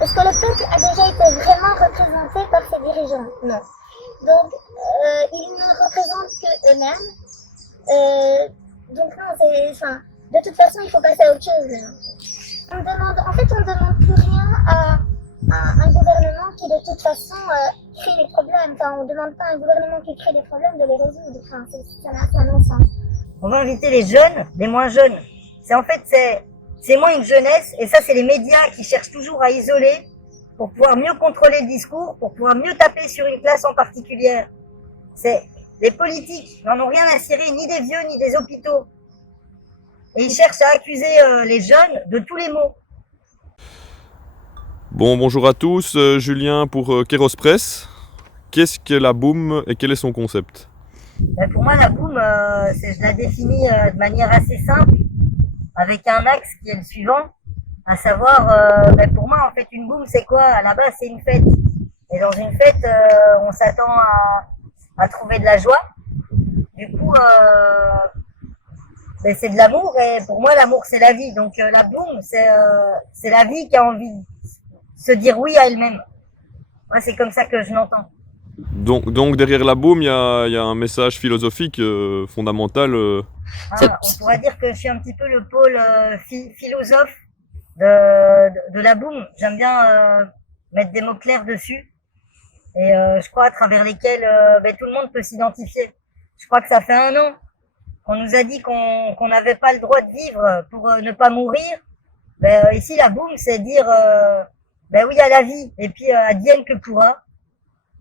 Est-ce que le peuple a déjà été vraiment représenté par ses dirigeants? Non. Donc, ils ne représentent que eux-mêmes. Donc non, enfin, de toute façon, il faut passer à autre chose. Là. On demande plus rien à un gouvernement qui, de toute façon, crée les problèmes. Enfin, on ne demande pas à un gouvernement qui crée des problèmes de les résoudre. Enfin, ça n'a pas de sens. On va inviter les jeunes, les moins jeunes. C'est moins une jeunesse, et ça, c'est les médias qui cherchent toujours à isoler pour pouvoir mieux contrôler le discours, pour pouvoir mieux taper sur une classe en particulière. Les politiques n'en ont rien à cirer, ni des vieux, ni des hôpitaux. Et ils cherchent à accuser les jeunes de tous les maux. Bon, bonjour à tous, Julien pour Kéros Press. Qu'est-ce que la boum et quel est son concept? Pour moi, la boum, je la définis de manière assez simple, avec un axe qui est le suivant, à savoir, pour moi, en fait, une boum, c'est quoi? À la base, c'est une fête. Et dans une fête, on s'attend à trouver de la joie. Du coup, c'est de l'amour, et pour moi, l'amour, c'est la vie. Donc, la boum, c'est la vie qui a envie de se dire oui à elle-même. Moi, c'est comme ça que je l'entends. Donc derrière la boum, il y a un message philosophique fondamental. On pourrait dire que je suis un petit peu le pôle philosophe de la boum. J'aime bien mettre des mots clairs dessus. Et je crois à travers lesquels tout le monde peut s'identifier. Je crois que ça fait 1 an qu'on nous a dit qu'on n'avait pas le droit de vivre pour ne pas mourir. Ici, la boum, c'est dire oui à la vie, et puis advienne que pourra.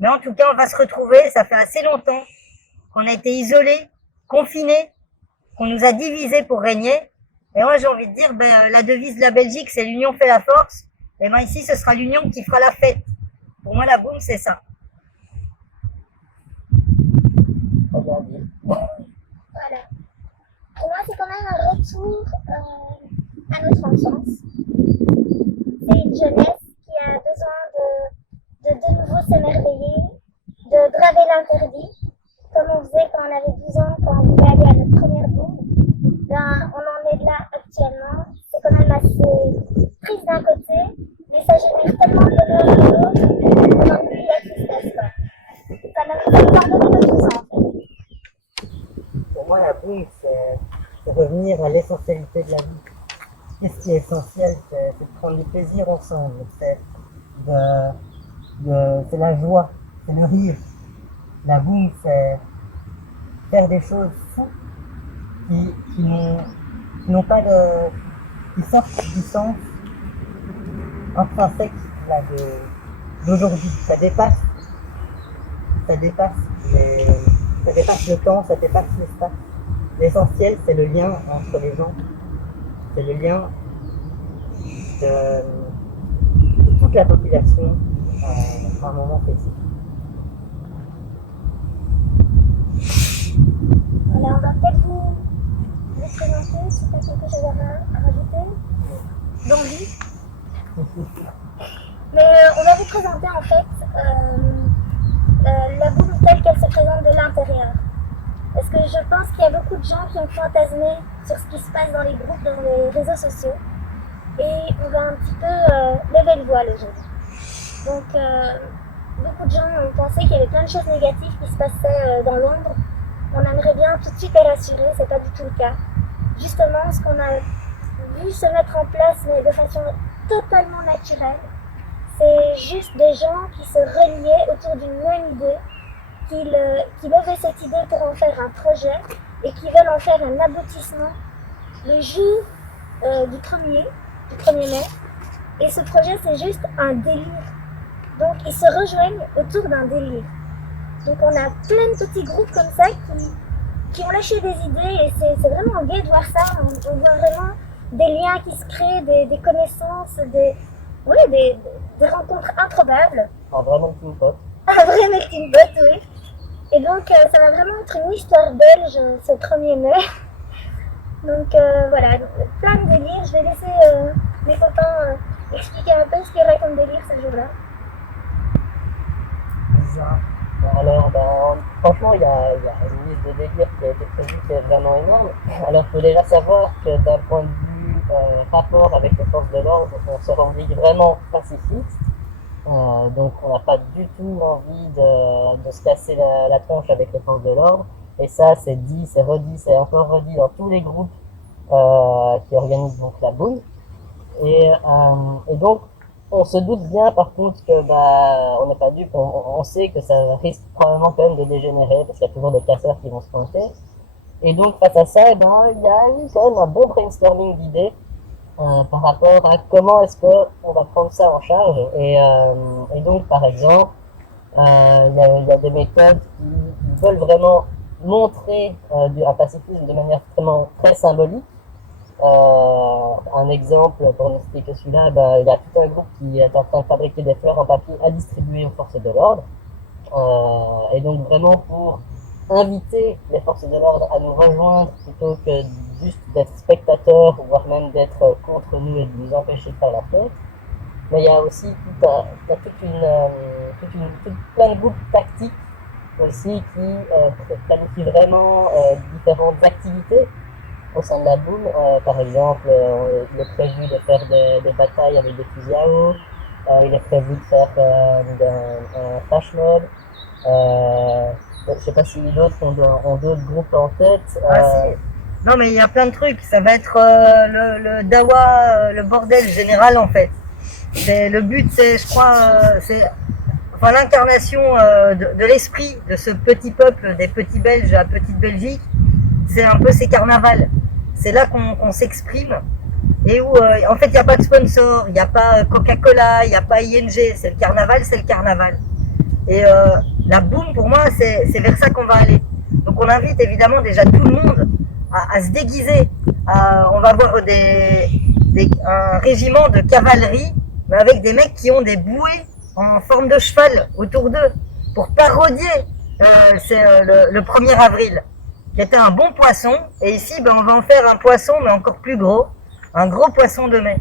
Mais en tout cas, on va se retrouver. Ça fait assez longtemps qu'on a été isolés, confinés, qu'on nous a divisés pour régner. Et moi, j'ai envie de dire, la devise de la Belgique, c'est l'union fait la force. Et ici, ce sera l'union qui fera la fête. Pour moi, la boum, c'est ça. Voilà. Pour moi, c'est quand même un retour à notre enfance. C'est une jeunesse qui a besoin de nouveau s'émerveiller, de braver l'interdit, comme on faisait quand on avait 12 ans, quand on voulait aller à notre première boum. On en est là actuellement. C'est quand même assez triste d'un côté, mais ça génère tellement de bonheur de l'autre qu'on n'en oublie la tristesse. Ça nous pardonne de tout ça, en fait. Pour moi, la boum, c'est revenir à l'essentialité de la vie. Qu'est-ce qui est essentiel? C'est de prendre du plaisir ensemble. C'est la joie, c'est le rire. La boum, c'est faire des choses fous qui n'ont pas qui sortent du sens intrinsèque d'aujourd'hui. Ça dépasse le temps, ça dépasse l'espace. L'essentiel, c'est le lien entre les gens. C'est le lien de toute la population à un moment précis. Alors, on va peut-être vous présenter si tu as quelque chose à rajouter. D'envie. Mais on va vous présenter en fait la boum telle qu'elle se présente de l'intérieur. Parce que je pense qu'il y a beaucoup de gens qui ont fantasmé sur ce qui se passe dans les groupes, dans les réseaux sociaux. Et on va un petit peu lever le voile aujourd'hui. Donc, beaucoup de gens ont pensé qu'il y avait plein de choses négatives qui se passaient dans l'ombre. On aimerait bien tout de suite les rassurer, c'est pas du tout le cas. Justement, ce qu'on a vu se mettre en place, mais de façon totalement naturelle, c'est juste des gens qui se reliaient autour d'une même idée, qui levaient cette idée pour en faire un projet et qui veulent en faire un aboutissement le jour du 1er mai. Et ce projet, c'est juste un délire. Donc, ils se rejoignent autour d'un délire. Donc, on a plein de petits groupes comme ça qui ont lâché des idées et c'est vraiment gai de voir ça. On voit vraiment des liens qui se créent, des connaissances, des rencontres improbables. Un vrai melting pot. Un vrai melting pot, oui. Et donc, ça va vraiment être une histoire belge ce 1er mai. Donc voilà, plein de délires. Je vais laisser mes copains expliquer un peu ce qu'il y aura comme délire ce jour-là. Alors, franchement, il y a une liste de délires qui a été prévue qui est vraiment énorme. Alors, il faut déjà savoir que d'un point de vue rapport avec les forces de l'ordre, on se revendique vraiment pacifiste. Donc on n'a pas du tout envie de se casser la tronche avec les forces de l'ordre. Et ça, c'est dit, c'est redit, c'est encore redit dans tous les groupes qui organisent donc la boum. Et donc, on se doute bien par contre que on n'est pas dupe, on sait que ça risque probablement quand même de dégénérer parce qu'il y a toujours des casseurs qui vont se pointer. Et donc face à ça, il y a eu quand même un bon brainstorming d'idées par rapport à comment est-ce qu'on va prendre ça en charge. Et donc par exemple, il y a des méthodes qui veulent vraiment montrer un pacifisme de manière vraiment très symbolique. Un exemple, pour ne citer que celui-là, il y a tout un groupe qui est en train de fabriquer des fleurs en papier à distribuer aux forces de l'ordre. Et donc vraiment pour inviter les forces de l'ordre à nous rejoindre plutôt que juste d'être spectateurs, voire même d'être contre nous et de nous empêcher de faire la fête. Mais il y a aussi plein de groupes tactiques aussi qui planifient vraiment différentes activités au sein de la boum. Par exemple, il est prévu de faire des batailles avec des fusils à eau, il est prévu de faire un flash mob. Je sais pas si d'autres ont d'autres groupes en tête. Si. Non, mais il y a plein de trucs. Ça va être le dawa, le bordel général en fait. Le but, c'est, je crois, c'est l'incarnation de l'esprit de ce petit peuple des petits Belges à petite Belgique. C'est un peu ces carnavals. C'est là qu'on s'exprime. Et où, en fait, il n'y a pas de sponsor, il n'y a pas Coca-Cola, il n'y a pas ING. C'est le carnaval, c'est le carnaval. Et la boum, pour moi, c'est vers ça qu'on va aller. Donc on invite évidemment déjà tout le monde à se déguiser. On va voir un régiment de cavalerie, mais avec des mecs qui ont des bouées en forme de cheval autour d'eux, pour parodier le 1er avril, qui était un bon poisson. Et ici, on va en faire un poisson, mais encore plus gros, un gros poisson de mai.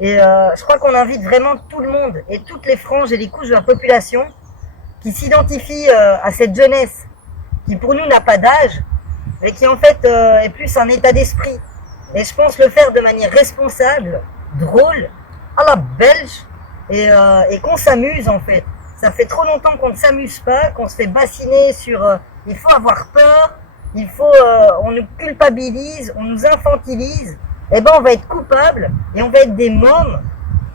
Et je crois qu'on invite vraiment tout le monde, et toutes les franges et les couches de la population, qui s'identifie à cette jeunesse qui pour nous n'a pas d'âge, mais qui en fait est plus un état d'esprit. Et je pense le faire de manière responsable, drôle, à la belge, et qu'on s'amuse en fait. Ça fait trop longtemps qu'on ne s'amuse pas, qu'on se fait bassiner sur il faut avoir peur, on nous culpabilise, on nous infantilise. Eh ben on va être coupable et on va être des mômes,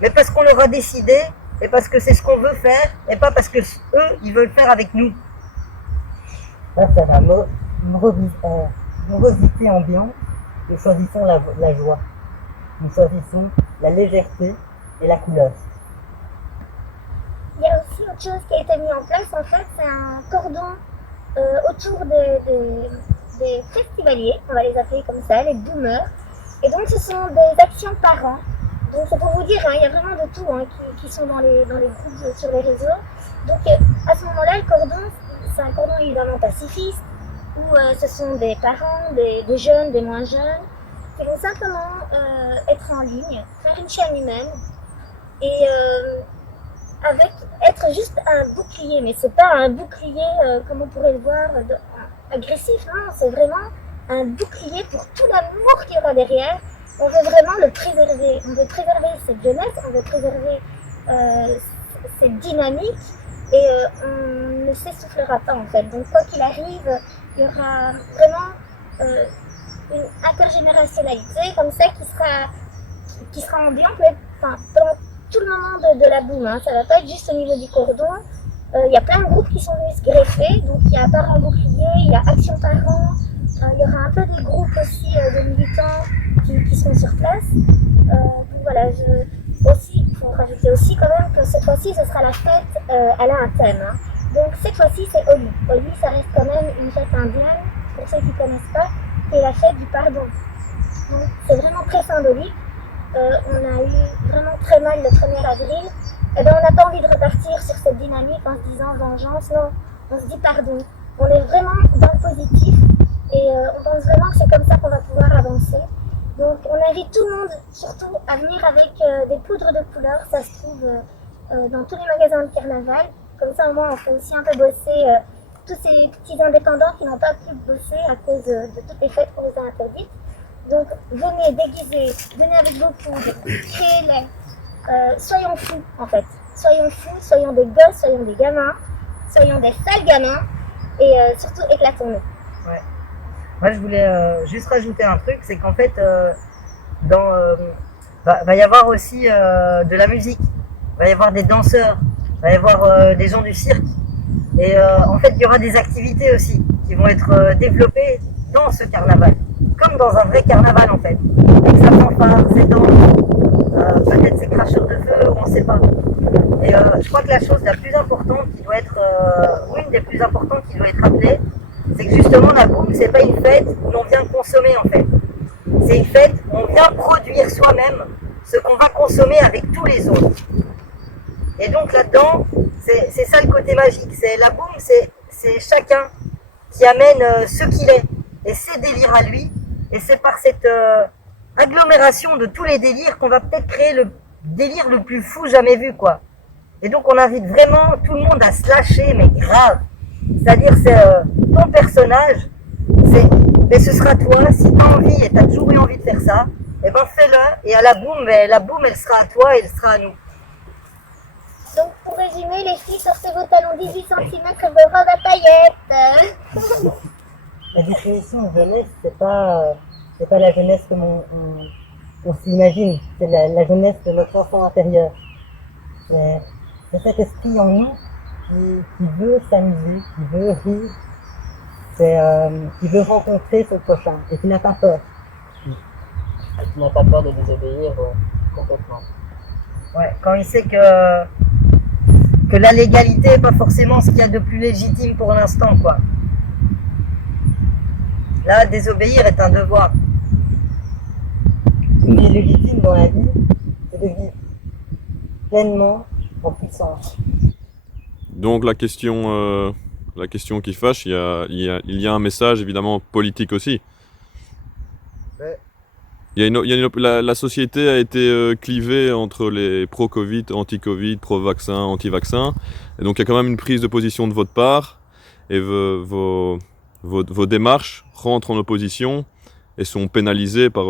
mais parce qu'on leur a décidé, et parce que c'est ce qu'on veut faire, et pas parce que eux, ils veulent faire avec nous. Ça, c'est la morosité ambiante. Nous choisissons la joie. Nous choisissons la légèreté et la couleur. Il y a aussi autre chose qui a été mis en place, en fait, c'est un cordon autour des festivaliers, on va les appeler comme ça, les boomers. Et donc ce sont des actions par an. Donc c'est pour vous dire, il y a vraiment de tout qui sont dans les groupes sur les réseaux. Donc à ce moment-là, le cordon, c'est un cordon évidemment pacifiste, où ce sont des parents, des jeunes, des moins jeunes, qui vont simplement être en ligne, faire une chaîne humaine, et être juste un bouclier. Mais c'est pas un bouclier comme on pourrait le voir agressif, non, c'est vraiment un bouclier pour tout l'amour qu'il y aura derrière. On veut vraiment le préserver. On veut préserver cette jeunesse, on veut préserver cette dynamique, et on ne s'essoufflera pas en fait. Donc quoi qu'il arrive, il y aura vraiment une intergénérationnalité comme ça qui sera ambiante, mais pendant tout le moment de la boum. Ça va pas être juste au niveau du cordon. Il y a plein de groupes qui sont venus se greffer. Donc il y a Parents Boucliers, il y a Action Parents, il y aura un peu des groupes aussi de militants qui sont sur place. Donc voilà, il faut rajouter aussi quand même que cette fois-ci, ce sera la fête, elle a un thème. Donc cette fois-ci, c'est Holi. Holi, ça reste quand même une fête indienne, pour ceux qui ne connaissent pas, qui est la fête du pardon. Donc c'est vraiment très symbolique. On a eu vraiment très mal le 1er avril. Et ben, on n'a pas envie de repartir sur cette dynamique en se disant vengeance. Non, on se dit pardon. On est vraiment dans le positif, et on pense vraiment que c'est comme ça qu'on va pouvoir avancer. Donc on invite tout le monde surtout à venir avec des poudres de couleur. Ça se trouve dans tous les magasins de carnaval. Comme ça au moins on fait aussi un peu bosser tous ces petits indépendants qui n'ont pas pu bosser à cause de toutes les fêtes qu'on nous a interdites. Donc venez déguisés, venez avec vos poudres, créez-les. Soyons fous en fait. Soyons fous, soyons des gosses, soyons des gamins, soyons des sales gamins et surtout éclatons-nous. Ouais. Moi, je voulais juste rajouter un truc, c'est qu'en fait, va y avoir aussi de la musique, va y avoir des danseurs, va y avoir des gens du cirque. Et en fait, il y aura des activités aussi qui vont être développées dans ce carnaval, comme dans un vrai carnaval en fait. Avec sa fanfare, ses danses, peut-être ses cracheurs de feu, on ne sait pas. Et je crois que la chose la plus importante qui doit être, ou une des plus importantes qui doit être rappelée, c'est que justement la boum, c'est pas une fête où l'on vient consommer en fait. C'est une fête où on vient produire soi-même ce qu'on va consommer avec tous les autres. Et donc là-dedans, c'est ça le côté magique. C'est la boum, c'est chacun qui amène ce qu'il est et ses délires à lui. Et c'est par cette agglomération de tous les délires qu'on va peut-être créer le délire le plus fou jamais vu, quoi. Et donc on invite vraiment tout le monde à se lâcher, mais grave. C'est-à-dire c'est ton personnage, mais ce sera toi. Si tu as envie et tu as toujours eu envie de faire ça, et ben fais-le. Et à la boum, elle sera à toi et elle sera à nous. Donc pour résumer, les filles, sortez vos talons 18 cm et vos robes à paillettes. La définition de jeunesse, c'est pas la jeunesse comme on s'imagine, c'est la jeunesse de notre enfant intérieur. C'est cet esprit en nous qui veut s'amuser, qui veut rire, qui veut rencontrer son prochain et qui n'a pas peur. Qui n'a pas peur de désobéir complètement. Ouais, quand il sait que la légalité n'est pas forcément ce qu'il y a de plus légitime pour l'instant, quoi. Là, désobéir est un devoir. Ce qui est légitime dans la vie, c'est de vivre pleinement en puissance. Donc la question qui fâche, il y a un message évidemment politique aussi. Ouais. La société a été clivée entre les pro-Covid, anti-Covid, pro-vaccin, anti-vaccin. Et donc il y a quand même une prise de position de votre part. Et vos démarches rentrent en opposition et sont pénalisées par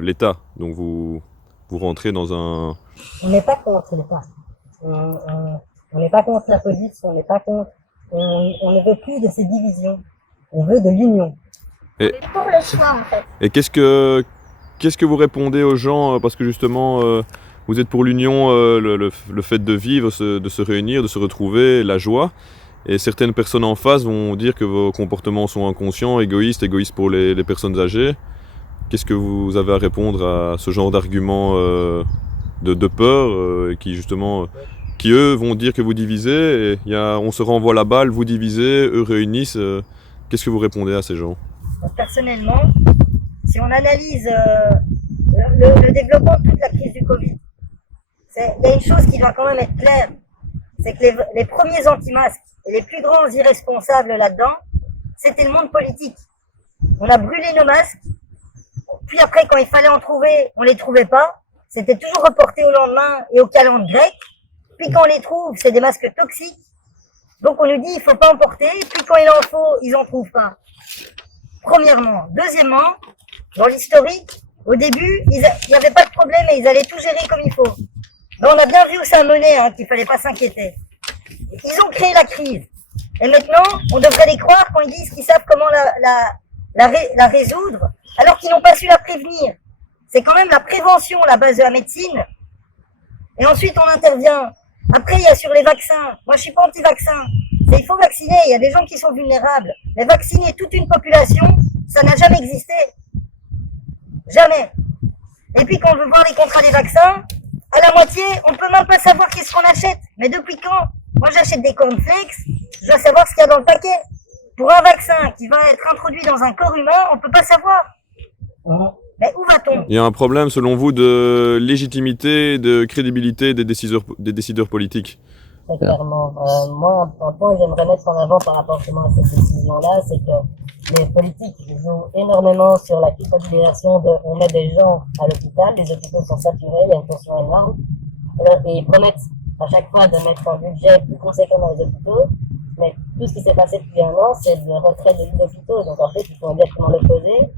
l'État. Donc vous rentrez dans un... On n'est pas contre l'État. On n'est pas contre la police, on n'est pas contre... On ne veut plus de ces divisions. On veut de l'union. Et Pour le choix en fait. Et qu'est-ce que vous répondez aux gens, parce que justement vous êtes pour l'union, le fait de vivre, de se réunir, de se retrouver, la joie, et certaines personnes en face vont dire que vos comportements sont inconscients, égoïstes pour les personnes âgées. Qu'est-ce que vous avez à répondre à ce genre d'arguments de peur qui justement, qui eux vont dire que vous divisez, et on se renvoie la balle, vous divisez, eux réunissent. Qu'est-ce que vous répondez à ces gens? Personnellement, si on analyse le développement de toute la crise du Covid, il y a une chose qui doit quand même être claire, c'est que les premiers anti-masques et les plus grands irresponsables là-dedans, c'était le monde politique. On a brûlé nos masques, puis après quand il fallait en trouver, on les trouvait pas, c'était toujours reporté au lendemain et au calendrier grec, puis quand on les trouve, c'est des masques toxiques, donc on nous dit il faut pas en porter, puis quand il en faut, ils en trouvent pas. Premièrement. Deuxièmement, dans l'historique, au début, il n'y avait pas de problème et ils allaient tout gérer comme il faut. Mais on a bien vu où ça menait, qu'il fallait pas s'inquiéter. Ils ont créé la crise. Et maintenant, on devrait les croire quand ils disent qu'ils savent comment la résoudre, alors qu'ils n'ont pas su la prévenir. C'est quand même la prévention, la base de la médecine. Et ensuite, on intervient. Après, il y a sur les vaccins. Moi, je suis pas anti-vaccin. Il faut vacciner, il y a des gens qui sont vulnérables. Mais vacciner toute une population, ça n'a jamais existé. Jamais. Et puis quand on veut voir les contrats des vaccins, à la moitié, on peut même pas savoir qu'est-ce qu'on achète. Mais depuis quand? Moi j'achète des cornflakes, je dois savoir ce qu'il y a dans le paquet. Pour un vaccin qui va être introduit dans un corps humain, on peut pas savoir. Mais où va-t-on? Il y a un problème selon vous de légitimité, de crédibilité des décideurs politiques. Très clairement. Moi, un point que j'aimerais mettre en avant par rapport justement à cette décision-là, c'est que les politiques jouent énormément sur la culpabilisation on met des gens à l'hôpital, les hôpitaux sont saturés, il y a une tension énorme, et ils promettent à chaque fois de mettre un budget plus conséquent dans les hôpitaux, mais tout ce qui s'est passé depuis un an, c'est le retrait des hôpitaux, donc en fait, ils font exactement l'opposé,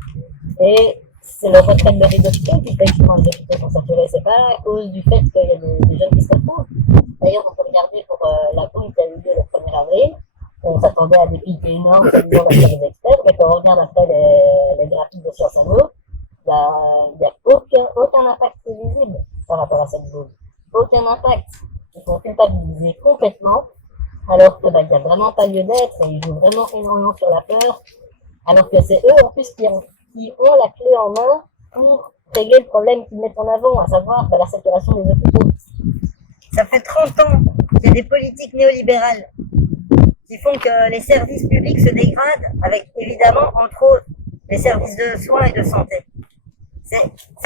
et c'est le retrait de levée d'hôpitaux qui fait que souvent les hôpitaux sont saturés. C'est pas à cause du fait qu'il y a des jeunes qui se retrouvent. D'ailleurs, on peut regarder pour la boum qui a eu lieu le 1er avril. On s'attendait à des pics énormes, selon les experts, mais quand on regarde après les graphiques de Sciences à l'eau, il n'y a aucun impact visible par rapport à cette boum. Aucun impact. Ils sont culpabilisés complètement, alors que il n'y a vraiment pas lieu d'être, et ils jouent vraiment énormément sur la peur, alors que c'est eux en plus qui ont la clé en main pour régler le problème qu'ils mettent en avant, à savoir la saturation des hôpitaux. Ça fait 30 ans qu'il y a des politiques néolibérales qui font que les services publics se dégradent, avec évidemment, entre autres, les services de soins et de santé.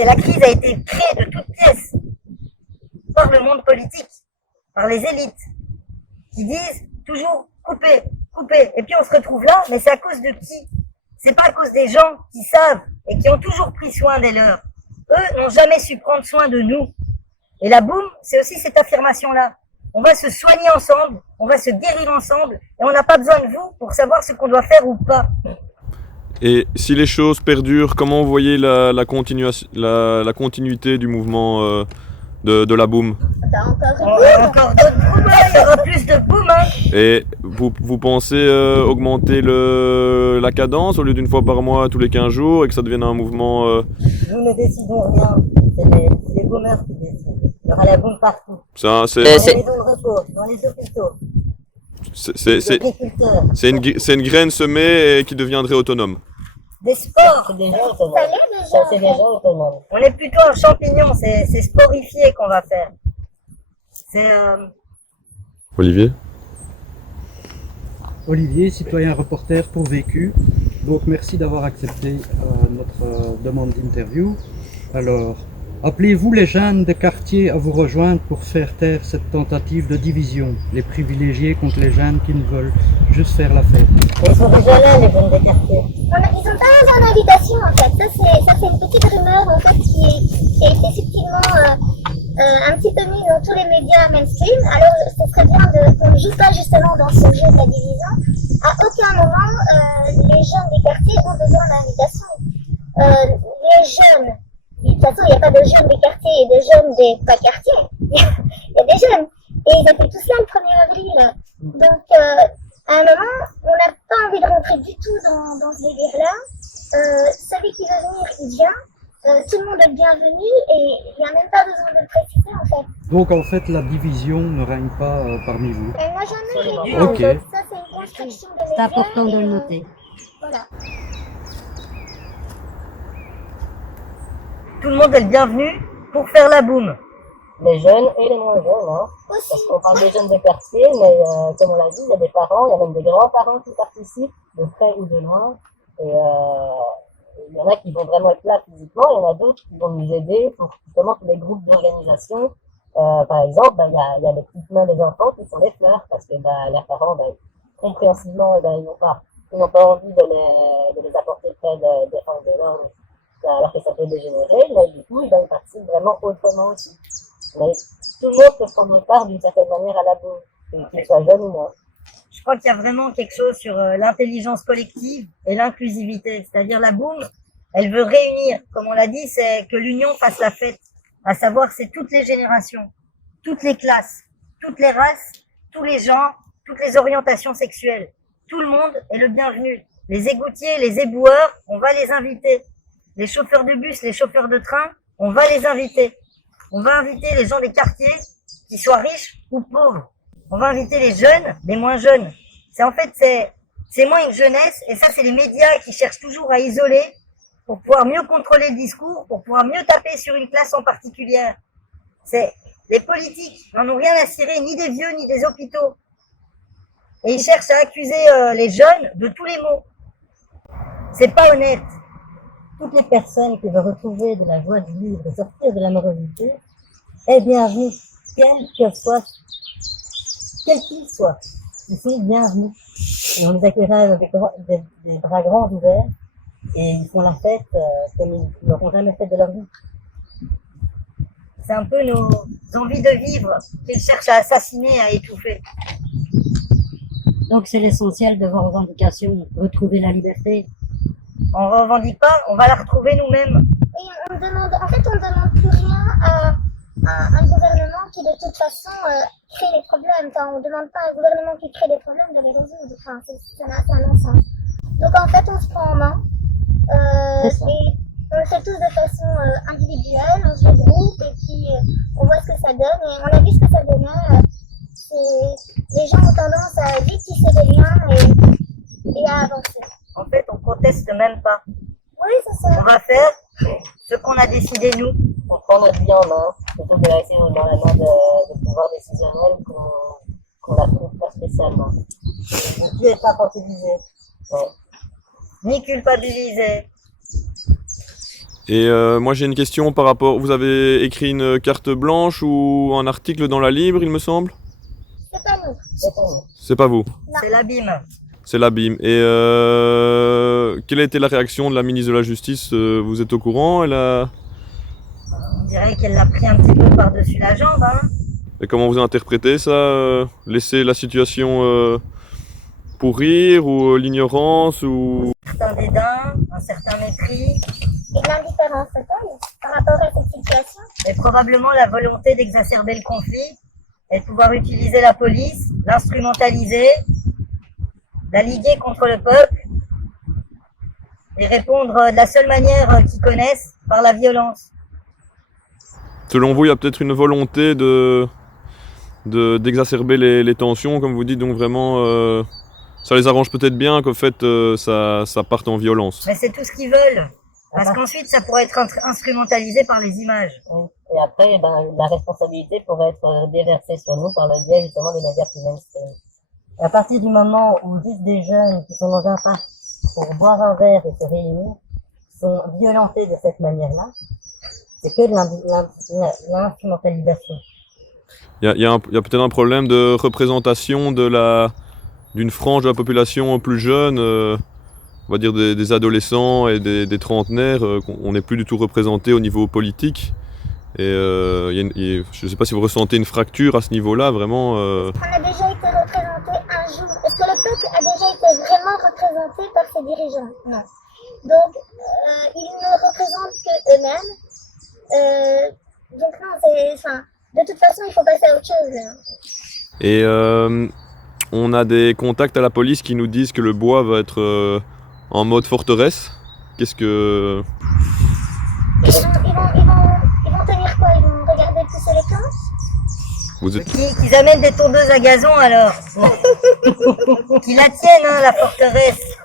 La crise a été créée de toutes pièces par le monde politique, par les élites, qui disent toujours couper, couper. Et puis on se retrouve là, mais c'est à cause de qui? C'est pas à cause des gens qui savent et qui ont toujours pris soin des leurs. Eux n'ont jamais su prendre soin de nous. Et la boum, c'est aussi cette affirmation-là. On va se soigner ensemble, on va se guérir ensemble, et on n'a pas besoin de vous pour savoir ce qu'on doit faire ou pas. Et si les choses perdurent, comment vous voyez la continuité du mouvement de la boum? Encore d'autres boum, il y aura plus de boum. Hein. Et vous pensez augmenter la cadence au lieu d'une fois par mois, tous les 15 jours, et que ça devienne un mouvement... Nous ne décidons rien, c'est les boomers qui décident. Il y aura la boum partout. Ça, Dans les maisons de repos, dans les hôpitaux, les agriculteurs, c'est une graine semée et qui deviendrait autonome. des sports. C'est déjà autonome. Ça l'est déjà. Ça, c'est déjà autonome. On est plutôt un champignon, c'est sporifié qu'on va faire. C'est Olivier? Olivier, citoyen reporter pour Vécu. Donc merci d'avoir accepté notre demande d'interview. Alors, appelez-vous les jeunes des quartiers à vous rejoindre pour faire taire cette tentative de division, les privilégiés contre les jeunes qui ne veulent juste faire la fête. ils sont déjà là, les jeunes des quartiers. Ils sont pas en invitation en fait. Ça c'est une petite rumeur en fait qui a été subtilement un petit peu mise dans tous les médias mainstream. Alors ce serait bien qu'on ne joue pas justement dans ce jeu de la division. À aucun moment les jeunes des quartiers ont besoin d'invitation. Les jeunes, de toute façon il n'y a pas de jeunes des quartiers et de jeunes des pas quartiers. Il y a des jeunes. Et ils étaient tous là le 1er avril. Donc à un moment, on n'a pas envie de rentrer du tout dans ce délire-là. Celui qui veut venir, il vient. Tout le monde est bienvenu et il n'y a même pas besoin de le préciser en fait. Donc en fait, la division ne règne pas parmi vous. Elle n'a jamais réduit Ok. en fait. Ça, c'est une construction de C'est important de le noter. Voilà. Tout le monde est le bienvenu pour faire la boum. Les jeunes et les moins jeunes, hein. Aussi. Parce qu'on parle des jeunes de quartier, mais comme on l'a dit, il y a des parents, il y a même des grands-parents qui participent, de près ou de loin. Et il y en a qui vont vraiment être là physiquement, il y en a d'autres qui vont nous aider pour justement tous les groupes d'organisation. Par exemple, il y a les petites mains des enfants qui sont les fleurs, parce que leurs parents, compréhensiblement, ils n'ont pas envie de les apporter près des forces de l'ordre, alors que ça peut dégénérer, mais du coup, ils participent vraiment autrement aussi. Mais tout le monde peut prendre part d'une certaine manière à la boum, qu'il soit jeune ou moins. Je crois qu'il y a vraiment quelque chose sur l'intelligence collective et l'inclusivité. C'est-à-dire la boum, elle veut réunir, comme on l'a dit, c'est que l'union fasse la fête. À savoir, c'est toutes les générations, toutes les classes, toutes les races, tous les genres, toutes les orientations sexuelles. Tout le monde est le bienvenu. Les égoutiers, les éboueurs, on va les inviter. Les chauffeurs de bus, les chauffeurs de train, on va les inviter. On va inviter les gens des quartiers, qu'ils soient riches ou pauvres. On va inviter les jeunes, les moins jeunes. C'est moins une jeunesse, et ça, c'est les médias qui cherchent toujours à isoler pour pouvoir mieux contrôler le discours, pour pouvoir mieux taper sur une classe en particulier. Les politiques n'en ont rien à cirer, ni des vieux, ni des hôpitaux. Et ils cherchent à accuser les jeunes de tous les maux. C'est pas honnête. Toutes les personnes qui veulent retrouver de la joie du vivre et sortir de la morosité, est bienvenue, quel qu'il soit. Ils sont bienvenus. Et on les accueillera avec des bras grands ouverts, et ils font la fête comme ils n'auront jamais fait de leur vie. C'est un peu nos envies de vivre qu'ils cherchent à assassiner, à étouffer. Donc c'est l'essentiel de vos revendications, retrouver la liberté. On ne revendique pas, on va la retrouver nous-mêmes. on demande, en fait, on ne demande plus rien à un gouvernement qui, de toute façon, crée les problèmes. Enfin, on ne demande pas à un gouvernement qui crée des problèmes de les résoudre. Enfin, c'est un non-sens. Donc, en fait, on se prend en main. Et on le fait tous de façon individuelle, on se regroupe et puis on voit ce que ça donne. Et on a vu ce que ça donnait. Les gens ont tendance à vite tisser des liens et à avancer. En fait, on conteste même pas. Oui, c'est ça. On va faire ce qu'on a décidé nous. On prend notre vie en main, plutôt que de rester dans la main de pouvoir décisionnel qu'on n'approuve pas spécialement. Ne plus être infantilisé, Ouais. ni culpabilisé. Et moi j'ai une question par rapport, vous avez écrit une carte blanche ou un article dans la Libre, il me semble? C'est pas nous. C'est pour nous. C'est pas vous, C'est l'abîme. c'est l'Abîme. Et quelle a été la réaction de la ministre de la Justice? Vous êtes au courant? On dirait qu'elle l'a pris un petit peu par-dessus la jambe. Hein. Et comment vous interprétez ça? Laisser la situation pourrir ou l'ignorance ou... Un certain dédain, un certain mépris, Et l'indifférence totale par rapport à cette situation. et probablement la volonté d'exacerber le conflit et de pouvoir utiliser la police, l'instrumentaliser, la liguer contre le peuple et répondre de la seule manière qu'ils connaissent, par la violence. Selon vous, il y a peut-être une volonté d'exacerber les tensions, comme vous dites, donc vraiment, ça les arrange peut-être bien qu'au fait, ça parte en violence. Mais c'est tout ce qu'ils veulent. Parce qu'ensuite, ça pourrait être instrumentalisé par les images. Oui. Et après, la responsabilité pourrait être déversée sur nous par le biais justement des médias plus mainstream. À partir du moment où juste des jeunes qui sont dans un parc pour boire un verre et se réunir sont violentés de cette manière-là, c'est que de l'instrumentalisation. Il y a peut-être un problème de représentation d'une frange de la population plus jeune, on va dire des adolescents et des trentenaires, on n'est plus du tout représenté au niveau politique. Et je ne sais pas si vous ressentez une fracture à ce niveau-là, vraiment. On a déjà été représenté un jour. Est-ce que le peuple a déjà été vraiment représenté par ses dirigeants? Non. Donc, ils ne représentent que eux-mêmes. Donc non, de toute façon, il faut passer à autre chose. Là. Et on a des contacts à la police qui nous disent que le bois va être en mode forteresse. Qu'est-ce que... Ils vont tenir quoi? Ils vont regarder pousser les plantes? Vous êtes... Qu'ils amènent des tondeuses à gazon alors. Qu'ils la tiennent, hein, la forteresse.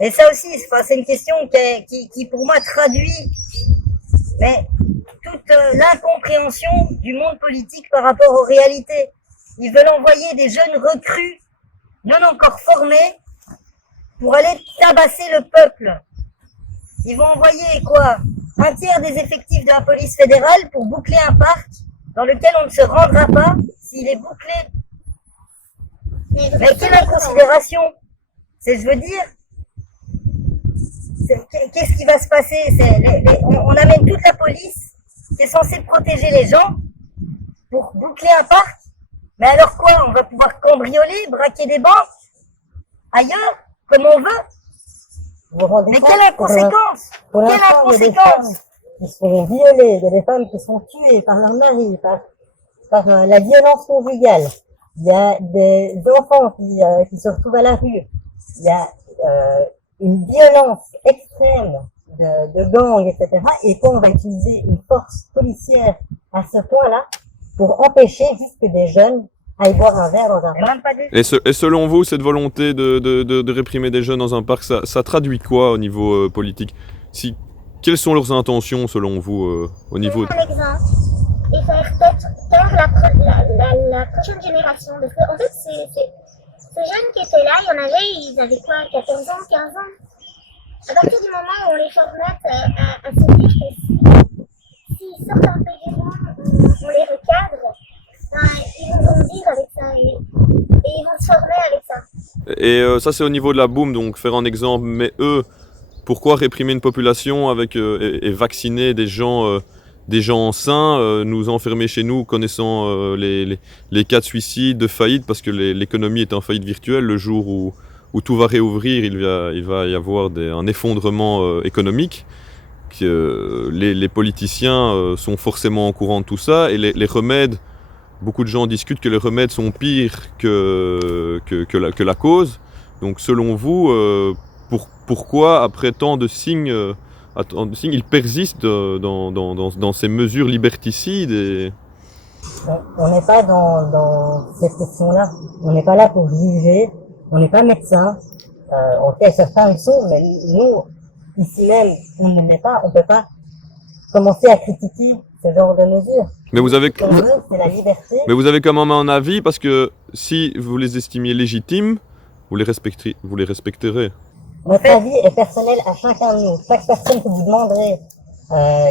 Et ça aussi, c'est une question qui pour moi traduit toute l'incompréhension du monde politique par rapport aux réalités. Ils veulent envoyer des jeunes recrues, non encore formés, pour aller tabasser le peuple. Ils vont envoyer quoi? Un tiers des effectifs de la police fédérale pour boucler un parc dans lequel on ne se rendra pas s'il est bouclé. Mais quelle inconsidération! Je veux dire, qu'est-ce qui va se passer? On amène toute la police qui est censée protéger les gens pour boucler un parc. Mais alors quoi? On va pouvoir cambrioler, braquer des banques ailleurs, comme on veut? Mais quelle inconséquence! Quelle inconséquence! Qui sont violées, il y a des femmes qui sont tuées par leur mari, par la violence conjugale. Il y a des enfants qui se retrouvent à la rue. Il y a une violence extrême de gangs, etc. Et quand on va utiliser une force policière à ce point-là pour empêcher juste que des jeunes aillent boire un verre dans un parc. Et selon vous, cette volonté de réprimer des jeunes dans un parc, ça traduit quoi au niveau politique? Quelles sont leurs intentions selon vous au niveau... Un exemple. Et faire taire la prochaine génération. Parce qu'en fait, ces jeunes qui étaient là, ils avaient quoi, 14 ans, 15 ans? À partir du moment où on les formate à se dire que s'ils sortent un peu du monde, on les recadre, ils vont grandir avec ça et ils vont se former avec ça. Et ça, c'est au niveau de la boum, donc faire un exemple. Mais eux, pourquoi réprimer une population avec et vacciner des gens sains, nous enfermer chez nous, connaissant les cas de suicide, de faillite, parce que l'économie est en faillite virtuelle. Le jour où tout va réouvrir, il va y avoir un effondrement économique. que les politiciens sont forcément au courant de tout ça, et les remèdes, beaucoup de gens discutent que les remèdes sont pires que la cause. Donc selon vous, pourquoi après tant de signes, ils persistent dans ces mesures liberticides On n'est pas dans cette question-là. On n'est pas là pour juger. On n'est pas médecin. Ok, certains le sont, mais nous, ici même, on ne l'est pas. On ne peut pas commencer à critiquer ce genre de mesures. Mais vous avez, Ce qu'on veut, c'est la liberté. mais vous avez quand même un avis, parce que si vous les estimiez légitimes, vous les respecterez. Notre avis est personnel à chacun de nous. Chaque personne que vous demanderez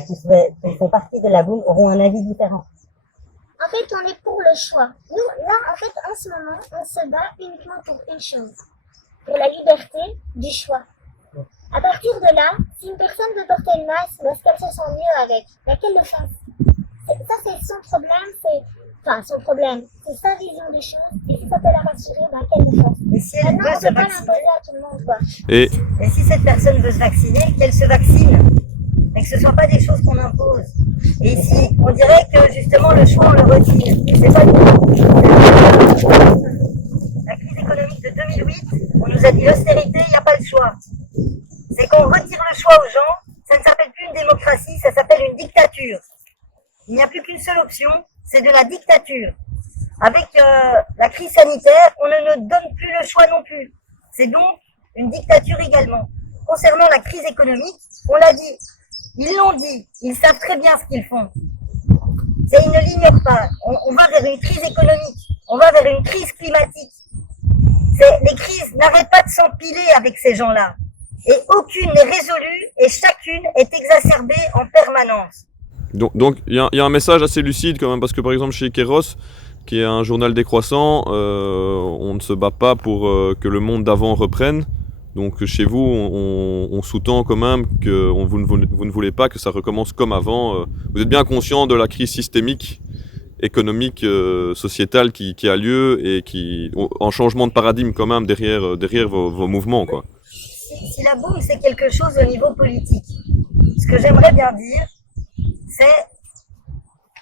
qui font partie de la boum auront un avis différent. En fait, on est pour le choix. Nous, là, en fait, en ce moment, on se bat uniquement pour une chose. Pour la liberté du choix. À partir de là, si une personne veut porter une masque, est-ce qu'elle se sent mieux avec? Qu'elle le fasse. Ça, c'est son problème, son problème. C'est sa vision des choses. Et si ça peut la rassurer, qu'elle le fasse. Et si elle Maintenant, veut on se peut pas vacciner, l'imposer à tout le monde, quoi. Et et si cette personne veut se vacciner, qu'elle se vaccine. Mais que ce ne soit pas des choses qu'on impose. Et ici, on dirait que justement le choix, on le retire. Et c'est pas du tout. La crise économique de 2008, on nous a dit l'austérité, il n'y a pas le choix. C'est qu'on retire le choix aux gens, ça ne s'appelle plus une démocratie, ça s'appelle une dictature. Il n'y a plus qu'une seule option, c'est de la dictature. Avec la crise sanitaire, on ne nous donne plus le choix non plus. C'est donc une dictature également. Concernant la crise économique, on l'a dit, ils l'ont dit, ils savent très bien ce qu'ils font. Ils ne l'ignorent pas. On va vers une crise économique, on va vers une crise climatique. Les crises n'arrêtent pas de s'empiler avec ces gens-là. Et aucune n'est résolue et chacune est exacerbée en permanence. donc il y a un message assez lucide quand même, parce que par exemple chez Kéros, qui est un journal décroissant, on ne se bat pas pour que le monde d'avant reprenne. Donc chez vous, on sous-tend quand même que vous ne voulez pas que ça recommence comme avant. Vous êtes bien conscient de la crise systémique, économique, sociétale qui a lieu, et en changement de paradigme quand même derrière vos mouvements, quoi. Si la boum, c'est quelque chose au niveau politique, ce que j'aimerais bien dire, c'est,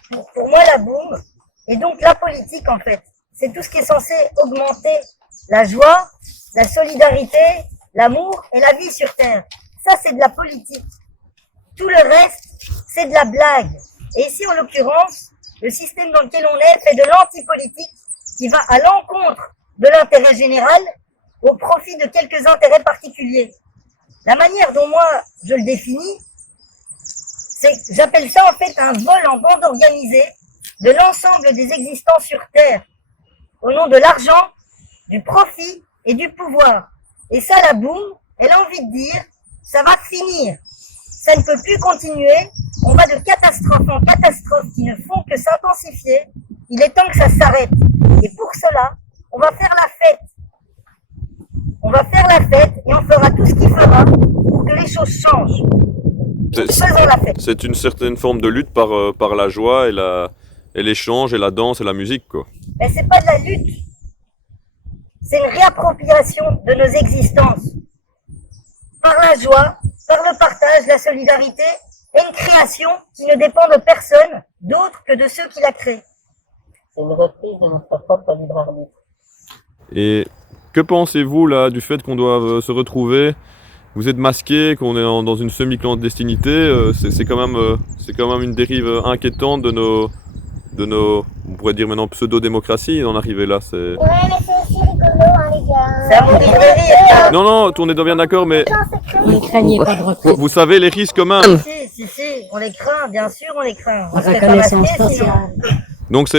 pour moi, la boum, et donc la politique en fait, c'est tout ce qui est censé augmenter la joie, la solidarité, l'amour et la vie sur Terre. Ça, c'est de la politique. Tout le reste, c'est de la blague. Et ici, en l'occurrence, le système dans lequel on est fait de l'antipolitique qui va à l'encontre de l'intérêt général au profit de quelques intérêts particuliers. La manière dont moi, je le définis, j'appelle ça en fait un vol en bande organisée de l'ensemble des existants sur Terre, au nom de l'argent, du profit et du pouvoir. Et ça, la boum, elle a envie de dire, ça va finir. Ça ne peut plus continuer. On va de catastrophe en catastrophe qui ne font que s'intensifier. Il est temps que ça s'arrête. Et pour cela, on va faire la fête. On va faire la fête et on fera tout ce qu'il fera pour que les choses changent. Faisons la fête. C'est une certaine forme de lutte par la joie et l'échange et la danse et la musique, quoi. Mais c'est pas de la lutte. C'est une réappropriation de nos existences. Par la joie, par le partage, la solidarité, et une création qui ne dépend de personne d'autre que de ceux qui la créent. C'est une reprise de notre propre libre arbitre. Et que pensez-vous là du fait qu'on doit se retrouver? Vous êtes masqués, qu'on est dans une semi-clandestinité. C'est quand même une dérive inquiétante de nos, on pourrait dire maintenant, pseudo-démocratie d'en arriver là. Ouais, mais c'est aussi rigolo, hein, les gars. C'est à mon rire. Non, on est bien d'accord, mais Ne craignez pas de recruter. vous savez les risques quand même. Si, on les craint, bien sûr, on les craint. On La se fait pas reconnaissance masquer, sinon. faciale. Donc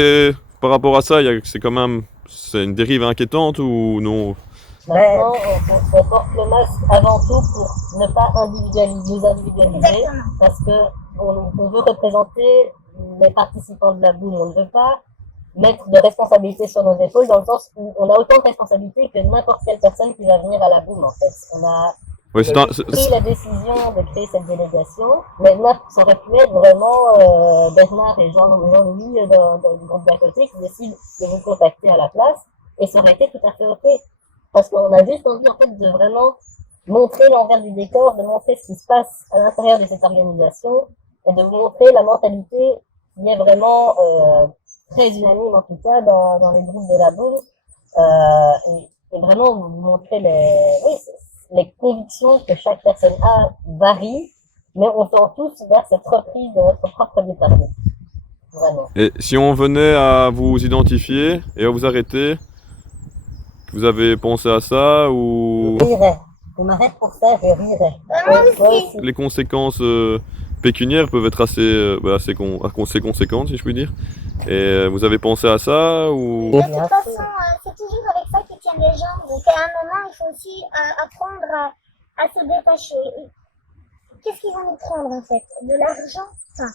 par rapport à ça, c'est une dérive inquiétante ou non? Maintenant, on porte le masque avant tout pour ne pas nous individualiser, Exactement. parce qu'on veut représenter les participants de la boum. On ne veut pas mettre de responsabilité sur nos épaules, dans le sens où on a autant de responsabilité que n'importe quelle personne qui va venir à la boum, en fait. On a Ouais, pris la décision de créer cette délégation. Maintenant, ça aurait pu être vraiment Bernard et Jean-Louis du groupe d'à côté qui décident de vous contacter à la place, et ça aurait été tout à fait ok. Parce qu'on a juste envie en fait de vraiment montrer l'envers du décor, de montrer ce qui se passe à l'intérieur de cette organisation et de vous montrer la mentalité qui est vraiment très unanime en tout cas dans les groupes de la boum et vraiment vous montrer les convictions que chaque personne a varient, mais on tend tous vers cette reprise de votre propre liberté. Vraiment. Et si on venait à vous identifier et à vous arrêter, vous avez pensé à ça ou Je rirais. On m'arrête pour ça, je rirais. Moi aussi. les conséquences pécuniaires peuvent être assez conséquentes si je puis dire. Et vous avez pensé à ça ou De toute façon, c'est toujours avec ça qu'ils tiennent les gens. Donc à un moment, il faut aussi apprendre à se détacher. Et qu'est-ce qu'ils vont nous prendre en fait? De l'argent? Enfin,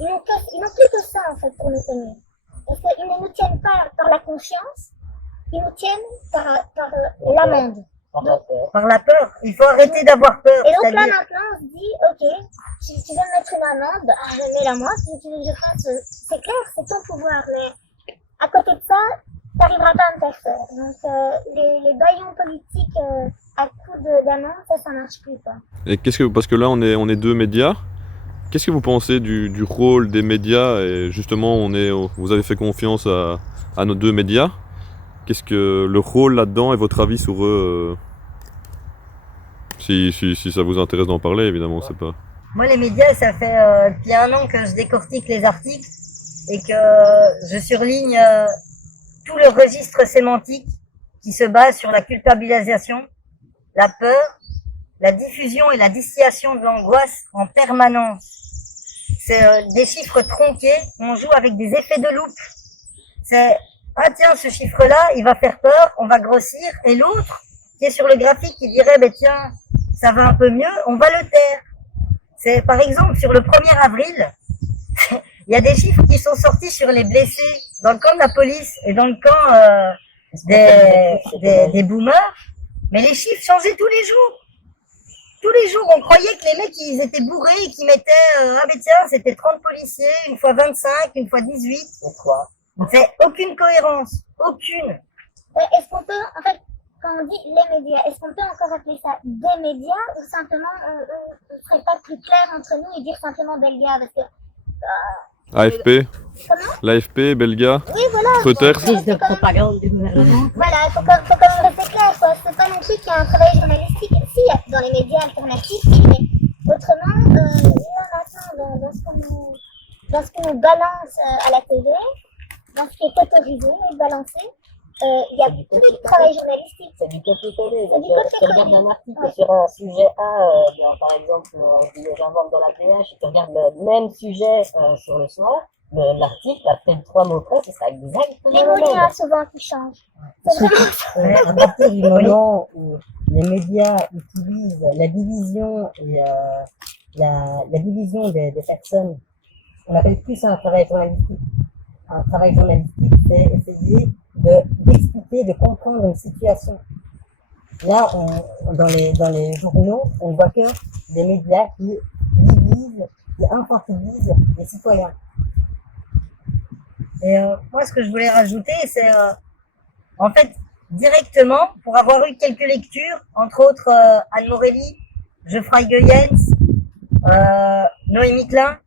ils n'ont plus que ça en fait pour nous tenir. Parce qu'ils ne nous tiennent pas par la confiance, ils nous tiennent par l'amende. Par la peur. Il faut arrêter d'avoir peur. Et donc là c'est-à-dire- maintenant, on se dit, ok, si tu veux me mettre une amende, mets-la moi. Si tu veux que je fasse, c'est clair, c'est ton pouvoir. Mais à côté de ça, tu n'arriveras pas à me faire faire. Donc les baillons politiques à coups d'amende, ça marche plus quoi. et parce que là on est deux médias. Qu'est-ce que vous pensez du rôle des médias et justement vous avez fait confiance à nos deux médias. Qu'est-ce que le rôle là-dedans et votre avis sur eux si ça vous intéresse d'en parler évidemment, c'est pas. Moi, les médias, ça fait depuis 1 an que je décortique les articles et que je surligne tout le registre sémantique qui se base sur la culpabilisation, la peur, la diffusion et la distillation de l'angoisse en permanence. C'est des chiffres tronqués, on joue avec des effets de loupe. C'est ah tiens, ce chiffre-là, il va faire peur, on va grossir, et l'autre qui est sur le graphique, il dirait ben tiens, ça va un peu mieux, on va le taire. C'est par exemple sur le 1er avril, il y a des chiffres qui sont sortis sur les blessés dans le camp de la police et dans le camp des boomers, mais les chiffres changeaient tous les jours. Tous les jours, on croyait que les mecs, ils étaient bourrés et qu'ils mettaient, ah ben tiens, c'était 30 policiers, une fois 25, une fois 18. C'est aucune cohérence, aucune. Est-ce qu'on peut, en fait, quand on dit les médias, est-ce qu'on peut encore appeler ça des médias ou simplement on ne serait pas plus clair entre nous et dire simplement Belga parce que AFP, comment? l'AFP, Belga, Oui, voilà. Reuters. Prise de propagande du gouvernement. Voilà, il faut quand même rester clair, quoi. C'est pas non plus qu'il y a un travail journalistique. Si, il y a dans les médias alternatifs, oui, mais autrement, là maintenant, dans ce qu'on nous balance à la TV, dans ce qui est autorisé et balancé, il y a plus de travail journalistique. C'est du copier-coller. C'est du Tu copier-coller. regardes un article Ouais. sur un sujet A, par exemple, j'invente dans la PH, et tu regardes le même sujet sur le soir, l'article, après 3 mots près, ce sera exactement Les le mots, il y en même. a souvent qui changent. C'est vraiment ça. Ouais, à partir du moment où les médias utilisent la division et la division des personnes, on appelle plus ça un travail journalistique. Un travail journalistique, c'est essayer d'expliquer, de comprendre une situation. Là, dans les journaux, on ne voit que des médias qui divisent, qui infantilisent les citoyens. Et moi, ce que je voulais rajouter, c'est en fait, directement, pour avoir eu quelques lectures, entre autres Anne Morelli, Geoffroy Goyens, Naomi Klein,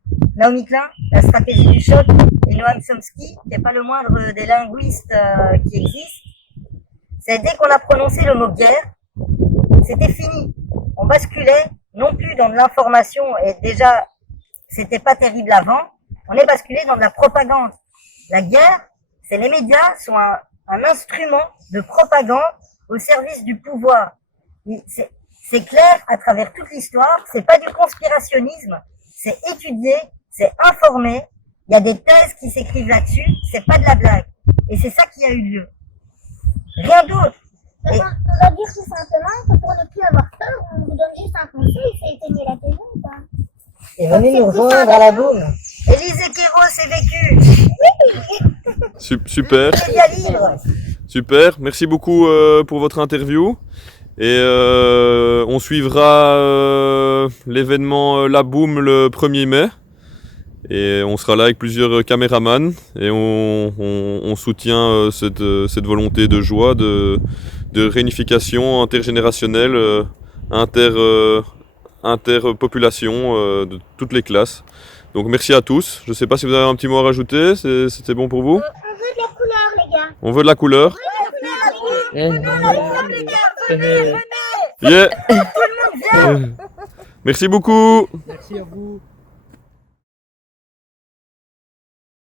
La stratégie du choc, et Noam Chomsky, qui n'est pas le moindre des linguistes qui existent, c'est dès qu'on a prononcé le mot guerre, c'était fini. On basculait non plus dans de l'information, et déjà, c'était pas terrible avant, on est basculé dans de la propagande. La guerre, c'est les médias sont un instrument de propagande au service du pouvoir. C'est clair à travers toute l'histoire, c'est pas du conspirationnisme, c'est étudié, c'est informé, il y a des thèses qui s'écrivent là-dessus, c'est pas de la blague. Et c'est ça qui a eu lieu. Rien d'autre. On va dire tout simplement que pour ne plus avoir peur, on vous donne juste un conseil, c'est éteigner la télé, quoi. Et venez nous rejoindre à la boum. Élise Kéros est vécu. Super, Média libre. super. Merci beaucoup pour votre interview. Et on suivra l'événement La Boum le 1er mai. Et on sera là avec plusieurs caméramans. Et on soutient cette volonté de joie, de réunification intergénérationnelle interpopulation de toutes les classes. Donc merci à tous. Je ne sais pas si vous avez un petit mot à rajouter, c'était bon pour vous? On veut de la couleur, les gars. On veut de la couleur? Et- Yeah. Merci beaucoup. Merci à vous.